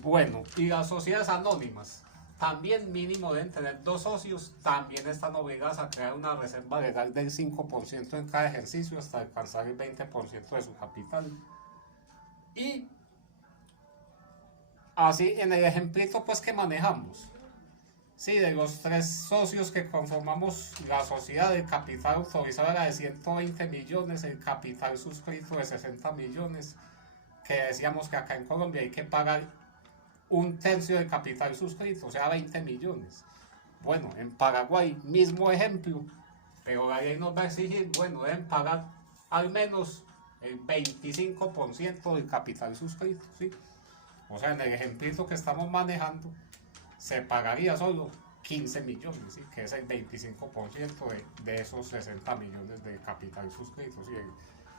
Bueno, y las sociedades anónimas también mínimo deben tener dos socios, también están obligadas a crear una reserva legal del 5% en cada ejercicio hasta alcanzar el 20% de su capital. Y así en el ejemplito pues que manejamos, sí, de los tres socios que conformamos la sociedad, el capital autorizado era de 120 millones, el capital suscrito de 60 millones, que decíamos que acá en Colombia hay que pagar un tercio del capital suscrito, o sea, 20 millones. Bueno, en Paraguay, mismo ejemplo, pero la ley nos va a exigir, bueno, deben pagar al menos el 25% del capital suscrito, ¿sí? O sea, en el ejemplito que estamos manejando, se pagaría solo 15 millones, ¿sí? Que es el 25% de esos 60 millones de capital suscrito. ¿Sí?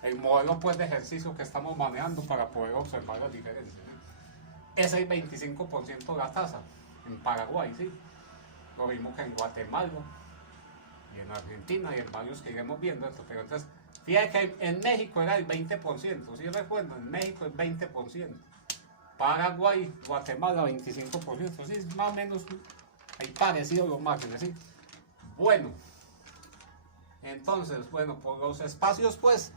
El modelo pues, de ejercicio que estamos manejando para poder observar las diferencias. ¿Sí? Es el 25% de la tasa en Paraguay, ¿sí? Lo mismo que en Guatemala y en Argentina y en varios que iremos viendo esto. Pero entonces, fíjate que en México era el 20%, ¿sí recuerdan? En México el 20%. Paraguay, Guatemala 25%, sí, más o menos hay parecido lo máximo, ¿sí? Bueno, entonces, bueno, por los espacios, pues,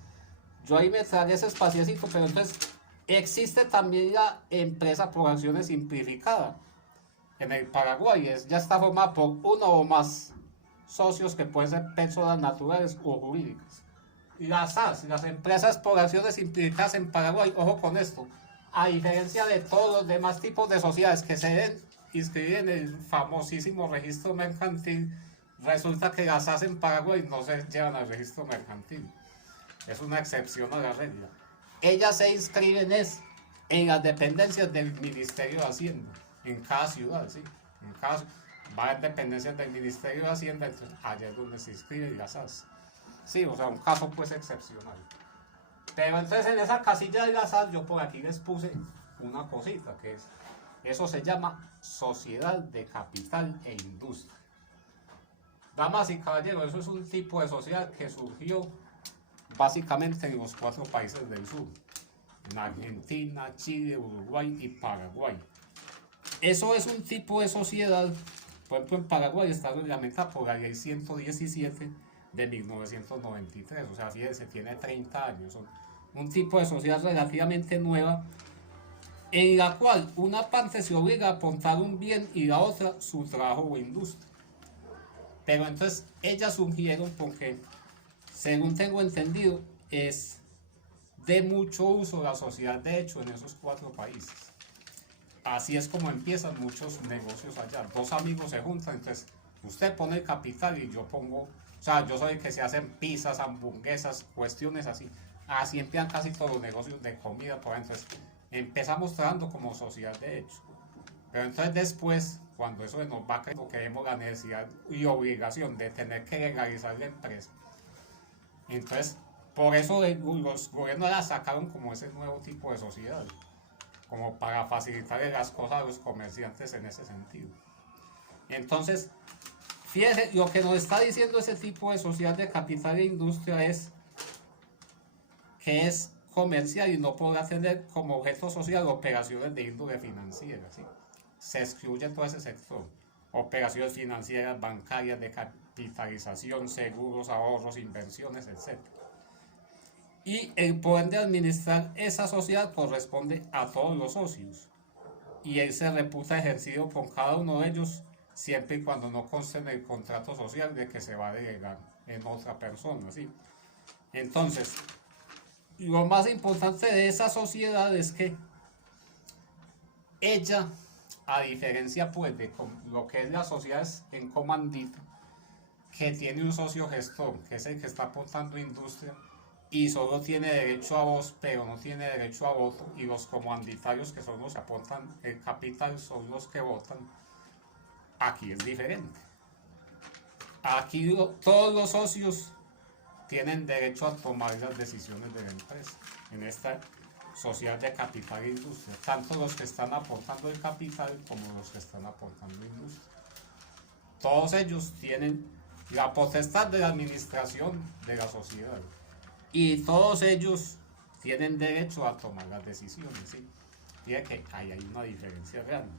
yo ahí me tragué ese espaciecito, pero entonces existe también la empresa por acciones simplificada. En el Paraguay ya está formada por uno o más socios que pueden ser personas naturales o jurídicas. Las AS, las empresas por acciones simplificadas en Paraguay, ojo con esto, a diferencia de todos los demás tipos de sociedades que se deben inscribir en el famosísimo registro mercantil, resulta que las AS en Paraguay no se llevan al registro mercantil. Es una excepción a la regla. Ellas se inscriben en las dependencias del Ministerio de Hacienda, en cada ciudad, ¿sí? En cada va en dependencias del Ministerio de Hacienda, entonces allá es donde se inscriben las AS. Sí, o sea, un caso pues excepcional. Pero entonces en esa casilla de la sal yo por aquí les puse una cosita que es, eso se llama sociedad de capital e industria. Damas y caballeros, eso es un tipo de sociedad que surgió básicamente en los 4 países del sur, en Argentina, Chile, Uruguay y Paraguay. Eso es un tipo de sociedad, por ejemplo en Paraguay está reglamentada por la ley 117 de 1993, o sea, fíjense, tiene 30 años, un tipo de sociedad relativamente nueva, en la cual una parte se obliga a aportar un bien y la otra su trabajo o industria. Pero entonces ellas surgieron porque, según tengo entendido, es de mucho uso la sociedad de hecho en esos 4 países. Así es como empiezan muchos negocios allá. Dos amigos se juntan, entonces usted pone el capital y yo pongo, o sea, yo soy el que se hacen pizzas, hamburguesas, cuestiones así. Así empiezan casi todos los negocios de comida, por ejemplo. Entonces, empezamos trabajando como sociedad de hecho. Pero entonces después, cuando eso nos va creciendo, que vemos la necesidad y obligación de tener que legalizar la empresa. Entonces, por eso los gobiernos la sacaron como ese nuevo tipo de sociedad, como para facilitar las cosas a los comerciantes en ese sentido. Entonces, fíjese, lo que nos está diciendo ese tipo de sociedad de capital e industria es que es comercial y no podrá tener como objeto social operaciones de índole financiera, ¿sí? Se excluye todo ese sector. Operaciones financieras, bancarias, de capitalización, seguros, ahorros, inversiones, etc. Y el poder de administrar esa sociedad corresponde a todos los socios. Y él se reputa ejercido por cada uno de ellos siempre y cuando no conste en el contrato social de que se va a delegar en otra persona, ¿sí? Entonces, lo más importante de esa sociedad es que ella, a diferencia pues de lo que es las sociedades en comandita, que tiene un socio gestor, que es el que está aportando industria, y solo tiene derecho a voz, pero no tiene derecho a voto, y los comanditarios, que son los que aportan el capital, son los que votan. Aquí es diferente. Aquí todos los socios tienen derecho a tomar las decisiones de la empresa en esta sociedad de capital e industria, tanto los que están aportando el capital como los que están aportando industria. Todos ellos tienen la potestad de la administración de la sociedad y todos ellos tienen derecho a tomar las decisiones, ¿sí? Fíjate que ahí hay una diferencia grande.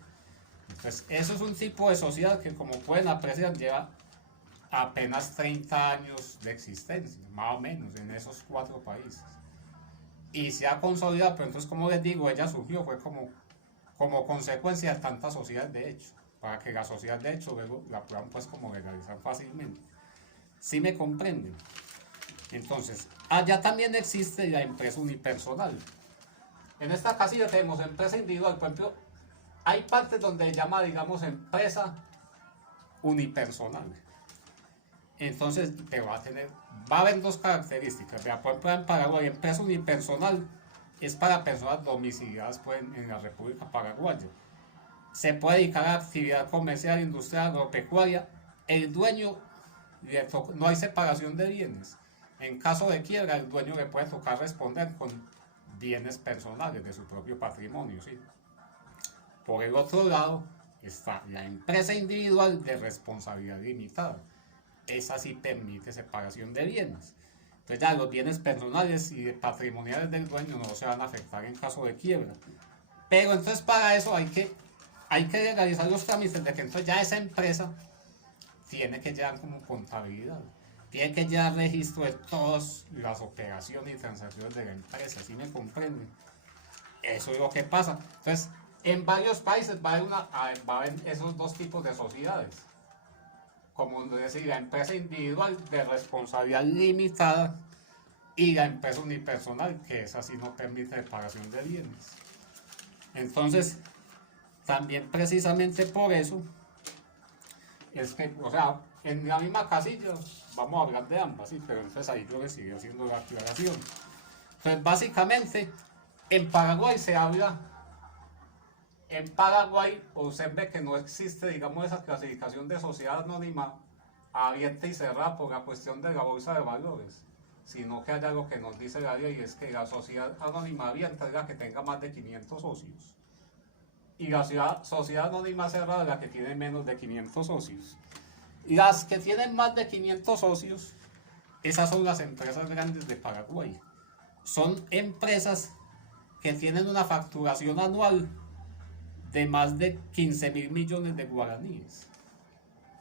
Entonces, eso es un tipo de sociedad que, como pueden apreciar, lleva apenas 30 años de existencia, más o menos, en esos 4 países. Y se ha consolidado, pero entonces, como les digo, ella surgió, fue como consecuencia de tantas sociedades de hecho, para que la sociedad de hecho luego la puedan pues como legalizar fácilmente. ¿Sí me comprenden? Entonces, allá también existe la empresa unipersonal. En esta casilla tenemos empresa individual, por ejemplo, hay partes donde se llama, digamos, empresa unipersonal. Entonces, te va a haber dos características. Vea, por ejemplo, en Paraguay, empresa unipersonal es para personas domiciliadas pues, en la República Paraguaya. Se puede dedicar a actividad comercial, industrial, agropecuaria. El dueño, no hay separación de bienes. En caso de quiebra, el dueño le puede tocar responder con bienes personales de su propio patrimonio. ¿Sí? Por el otro lado, está la empresa individual de responsabilidad limitada. Esa sí permite separación de bienes. Entonces ya los bienes personales y patrimoniales del dueño no se van a afectar en caso de quiebra. Pero entonces para eso hay que legalizar los trámites de que entonces ya esa empresa tiene que llevar como contabilidad. Tiene que llevar registro de todas las operaciones y transacciones de la empresa. ¿Sí me comprenden? Eso es lo que pasa. Entonces, en varios países va a haber esos dos tipos de sociedades. Como decir, la empresa individual de responsabilidad limitada y la empresa unipersonal, que esa sí no permite separación de bienes. Entonces, también precisamente por eso, es que, o sea, en la misma casilla, vamos a hablar de ambas, sí, pero entonces ahí yo le sigo haciendo la aclaración. Entonces, básicamente, en Paraguay se habla, en Paraguay observe que no existe, digamos, esa clasificación de sociedad anónima abierta y cerrada por la cuestión de la bolsa de valores, sino que hay algo que nos dice la ley, y es que la sociedad anónima abierta es la que tenga más de 500 socios. Y la sociedad anónima cerrada es la que tiene menos de 500 socios. Y las que tienen más de 500 socios, esas son las empresas grandes de Paraguay. Son empresas que tienen una facturación anual de más de 15.000 millones de guaraníes.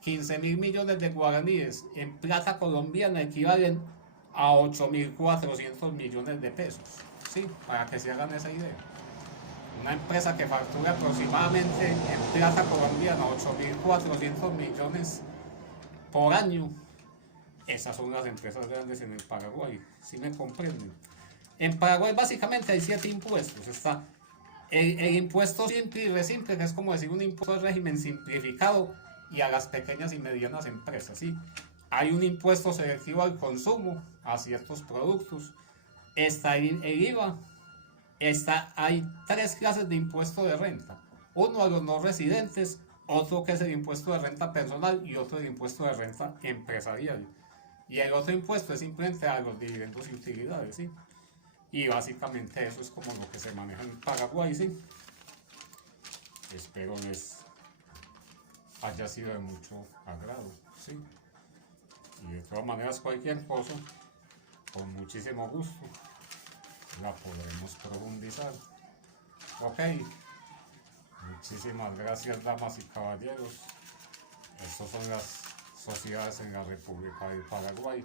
15.000 millones de guaraníes en plata colombiana equivalen a 8.400 millones de pesos. ¿Sí? Para que se hagan esa idea. Una empresa que factura aproximadamente en plata colombiana 8.400 millones por año. Esas son las empresas grandes en el Paraguay. ¿Sí me comprenden? En Paraguay básicamente hay 7 impuestos. Está el impuesto simple y resimple, que es como decir un impuesto de régimen simplificado y a las pequeñas y medianas empresas. ¿Sí? Hay un impuesto selectivo al consumo, a ciertos productos. Está el IVA. Hay 3 clases de impuesto de renta. Uno a los no residentes, otro que es el impuesto de renta personal y otro el impuesto de renta empresarial. Y el otro impuesto es simplemente a los dividendos y utilidades, ¿sí? Y básicamente eso es como lo que se maneja en Paraguay, ¿sí? Espero les haya sido de mucho agrado, ¿sí? Y de todas maneras cualquier cosa, con muchísimo gusto, la podremos profundizar. Ok, muchísimas gracias damas y caballeros. Estas son las sociedades en la República del Paraguay.